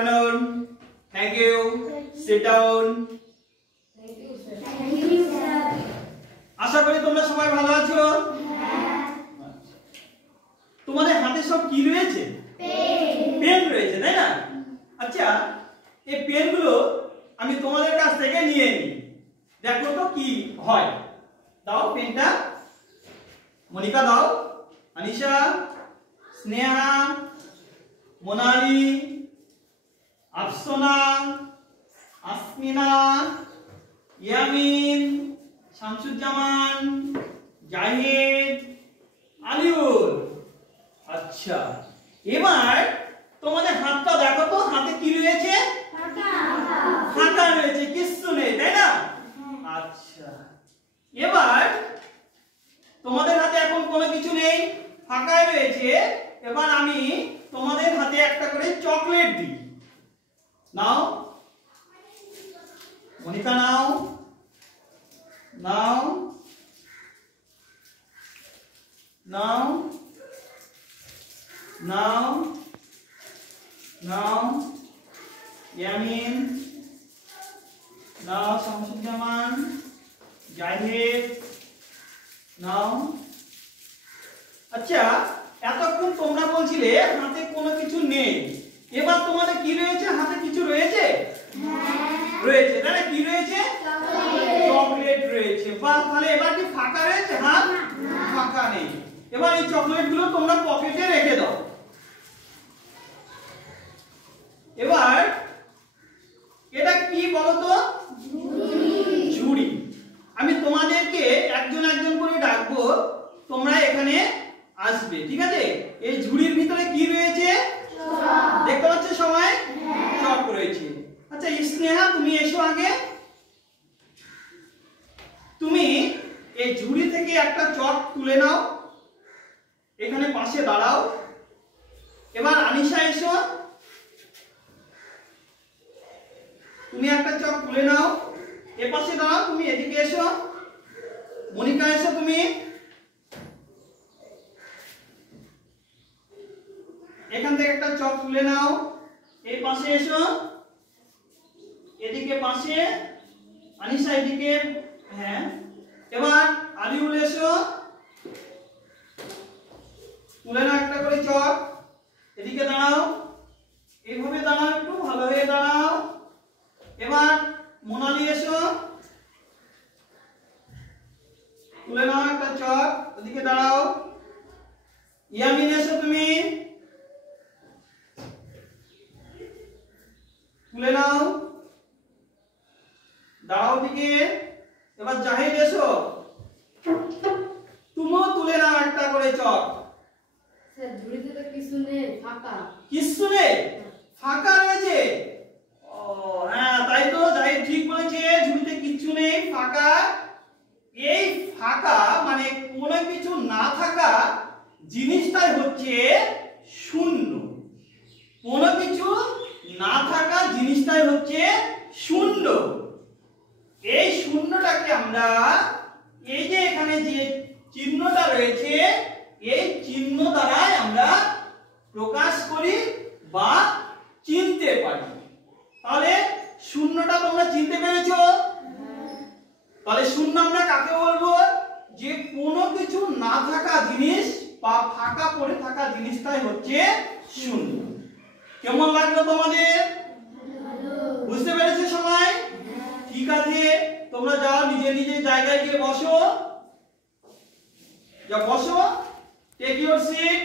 afternoon. Thank you. Sit down. Thank you, sir. Thank you, sir. আশা করি তোমরা সবাই ভালো আছো। তোমাদের হাতে সব কি রয়েছে? পেন রয়েছে, তাই না? আচ্ছা, এই পেনগুলো আমি তোমাদের কাছ থেকে নিয়ে নিই, দেখো তো কি হয়। দাও পেনটা, মনিকা দাও, আনিশা, স্নেহা, মোনালি, আফসোনা, আসমিনা, ইয়ামিন, শামসুজ্জামান, জাহিদ, আলিউল। আচ্ছা, এবার তোমাদের হাতটা দেখো তো, হাতে কি রয়েছে? ফাঁকা রয়েছে, কিচ্ছু নেই, তাই না? আচ্ছা, এবার তোমাদের হাতে এখন কোনো কিছু নেই, ফাঁকাই রয়েছে। এবার আমি তোমাদের হাতে একটা করে চকলেট দিই। নাও মনিকা, নাও নাও নাও নাও নাও, ইয়ামিন নাও, শামসুজ্জামান, জাহিদ নাও। আচ্ছা, এতক্ষণ তোমরা বলছিলে হাতে কোনো কিছু নেই, এবার তোমাদের কি রয়েছে? হাতে কিছু রয়েছে? রয়েছে, তাই না? কি রয়েছে? চকলেট রয়েছে। বাহ, তাহলে এবার কি ফাঁকা রয়েছে? হাত ফাঁকা নেই। এবার এই চকলেটগুলো তোমরা পকেটে রেখে দাও। এবার এটা কি বলো তো? ঝুড়ি। আমি তোমাদেরকে একজন একজন করে ডাকবো, তোমরা এখানে আসবে, ঠিক আছে? এই ঝুড়ির ভিতরে কি রয়েছে? দেখতে পাচ্ছ সবাই? চক রয়েছে। আচ্ছা স্নেহা, তুমি এসো আগে। তুমি এই ঝুড়ি থেকে একটা চক তুলে নাও, এখানে পাশে দাঁড়াও। এবার আনিশা এসো, তুমি একটা চক তুলে নাও, এ পাশে দাঁড়াও। তুমি এদিকে এসো। মনিকা এসো, তুমি এখান থেকে একটা চক তুলে নাও, এই পাশে এসো, এদিকে পাশে। আনিশা এদিকে, হ্যাঁ। এবার আলিউল এসো, তুলে নাও একটা করে চক, এদিকে দাঁড়াও, এইভাবে দাঁড়াও, একটু ভালো হয়ে দাঁড়াও। এবার মোনালি এসো, তুলে নাও একটা চক, ওদিকে দাঁড়াও। ইয়ামিন এসো, তুমি তুলে নাও, দাঁড়াও দিকে। এবার জাহিদ এসো, তুমিও তুলে নাও একটা করে চক। স্যার, ঝুড়িতে তো কিছু নেই, ফাঁকা। কিচ্ছু নেই, ফাঁকা রয়েছে। ও হ্যাঁ, তাই তো, জাহিদ ঠিক বলেছে, ঝুড়িতে কিচ্ছু নেই, ফাঁকা। এই ফাঁকা মানে কোনো কিছু না থাকা জিনিসটাই হচ্ছে শূন্য। কোনো কিছু না থাকা জিনিসটাই হচ্ছে শূন্য। এই শূন্যটাকে আমরা, এই যে এখানে যে চিহ্নটা রয়েছে, এই চিহ্ন দ্বারাই আমরা প্রকাশ করি বা চিনতে পারি। তাহলে শূন্যটা তোমরা চিনতে পেরেছো? তাহলে শূন্য আমরা কাকে বলবো? যে কোনো কিছু না থাকা জিনিস বা ফাঁকা পড়ে থাকা জিনিসটাই হচ্ছে শূন্য। কেমন লাগলো তোমাদের? বুঝতে পেরেছো সবাই? ঠিক আছে, তোমরা যাও নিজে নিজের জায়গায় গিয়ে বসো। যা বসো, টেক ইউর সিট।